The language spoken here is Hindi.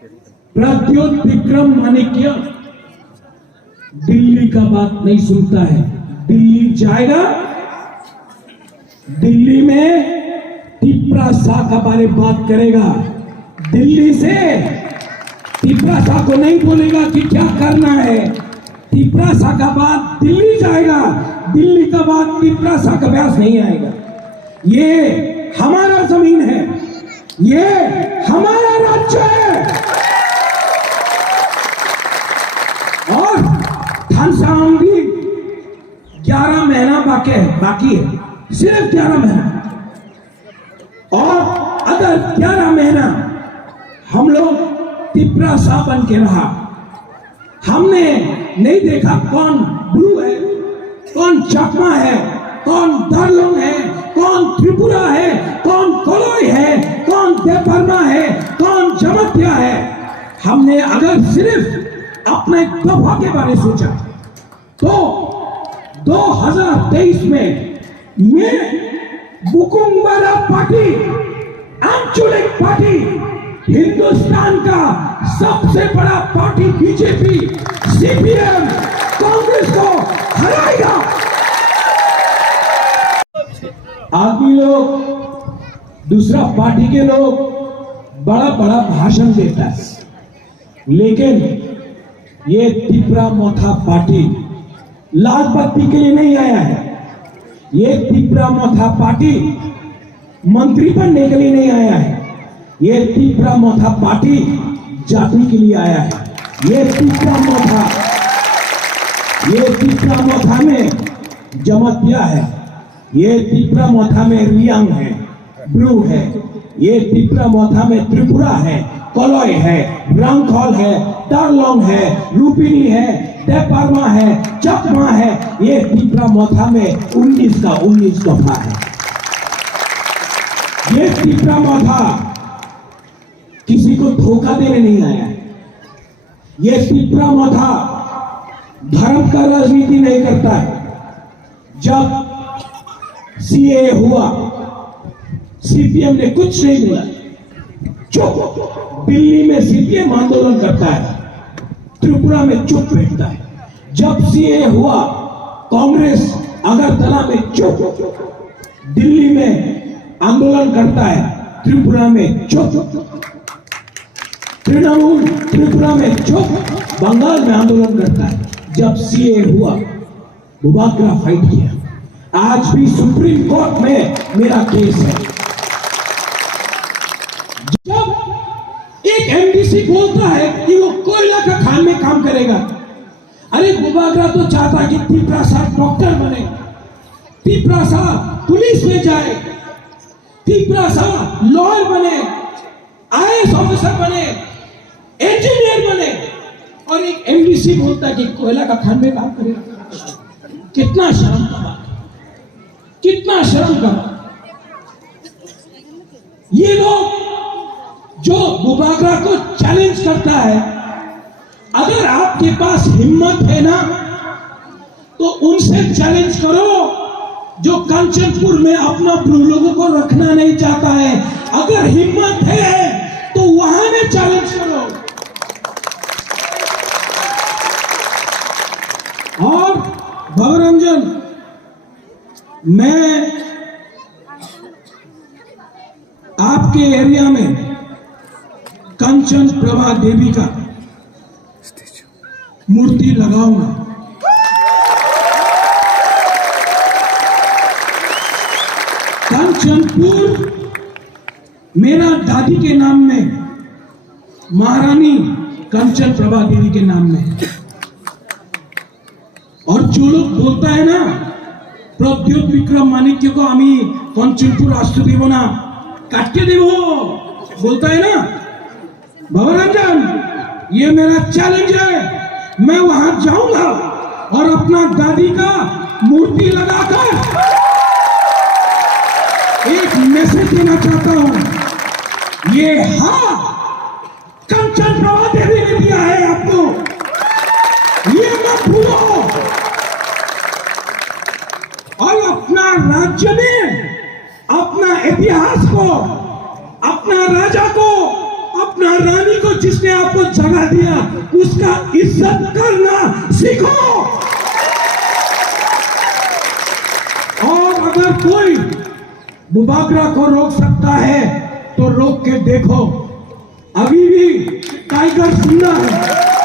प्रद्योत विक्रम माणिक्य दिल्ली का बात नहीं सुनता है। दिल्ली जाएगा, दिल्ली में तिपरा शाह का बारे में बात करेगा। दिल्ली से तिपरा शाह को नहीं बोलेगा कि क्या करना है। तिपरा शाह का बात दिल्ली जाएगा, दिल्ली का बात तिपरा शाह का व्यास नहीं आएगा। ये हमारा जमीन है, ये हमारा राज्य है। और थानसाम भी 11 महीना बाकी है, सिर्फ 11 महीना। और अगर 11 महीना हम लोग तिपरा शाह बन के रहा, हमने नहीं देखा कौन ब्रू है, कौन चकमा है, कौन दार्लोंग है, कौन त्रिपुरा है, कौन कोलोई है, कौन देवबर्मा है, कौन जमतिया है। हमने अगर सिर्फ अपने दफा के बारे में सोचा तो 2023 में ये बुकुंबारा पार्टी, आंचलिक पार्टी, हिंदुस्तान का सबसे बड़ा पार्टी बीजेपी, सीपीएम, कांग्रेस को हराएगा। आदमी लोग, दूसरा पार्टी के लोग बड़ा बड़ा भाषण देता है, लेकिन ये तिपरा मोथा पार्टी लाल बत्ती के लिए नहीं आया है। ये तिपरा मोथा पार्टी मंत्री बनने के लिए नहीं आया है। ये तिपरा मोथा पार्टी जाति के लिए आया है। ये तिपरा मोथा में जमतिया है, ये तिपरा मोथा में रियांग है, ब्रू है, ये तिपरा मोथा में त्रिपुरा है, कोलोई है, रंगखोल है, दार्लोंग है, लुपिनी है, देवबर्मा है, चकमा है। ये तिपरा मोथा में 19 दफा है। ये तिपरा मोथा किसी को धोखा देने नहीं आया है। ये तिपरा मोथा धर्म का राजनीति नहीं करता है। जब सीए हुआ, सीपीएम ने कुछ नहीं मिला, चुप। दिल्ली में सीपीएम आंदोलन करता है, त्रिपुरा में चुप बैठता है। जब सीए हुआ, कांग्रेस अगरतला में चुप, दिल्ली में आंदोलन करता है, त्रिपुरा में चुप। तृणमूल त्रिपुरा में चुप, बंगाल में आंदोलन करता है। जब सीए हुआ, बुबाकरा फाइट किया। आज भी सुप्रीम कोर्ट में मेरा केस है। जब एक एमडीसी बोलता है कि वो कोयला का खान में काम करेगा, अरे बुबाकरा तो चाहता कि तिपरा शाह डॉक्टर बने, तिपरा शाह पुलिस में जाए, तिपरा शाह लॉयर बने, आईएएस ऑफिसर बने, इंजीनियर बने, और एक एमडीसी बोलता है कि कोयला का खान में काम करेगा। कितना शर्म का बात, कितना शर्म का बात। ये लोग जो बुबाकरा को चैलेंज करता है, अगर आपके पास हिम्मत है ना तो उनसे चैलेंज करो जो कंचनपुर में अपना लोगों को रखना नहीं चाहता है। अगर हिम्मत है तो वहां में चैलेंज करो। और भवरंजन, मैं आपके एरिया में कंचन प्रभा देवी का मूर्ति लगाऊंगा। कंचनपुर मेरा दादी के नाम में, महारानी कंचन प्रभा देवी के नाम में। और जो लोग बोलता है ना प्रद्योत विक्रम माणिक्य को आमी कंचनपुर राष्ट्र देव ना, काटे देव, बोलता है ना भवरंजन, ये मेरा चैलेंज है। मैं वहां जाऊंगा और अपना दादी का मूर्ति लगाकर एक मैसेज देना चाहता हूं। ये हाँ कंचन प्रभा देवी ने दिया है आपको, ये मत भूलो। और अपना राज्य में अपना इतिहास को, अपना राजा को, अपना रानी को जिसने आपको जगह दिया उसका इज्जत करना सीखो। और अगर कोई मुबागरा को रोक सकता है तो रोक के देखो, अभी भी टाइगर जिंदा है।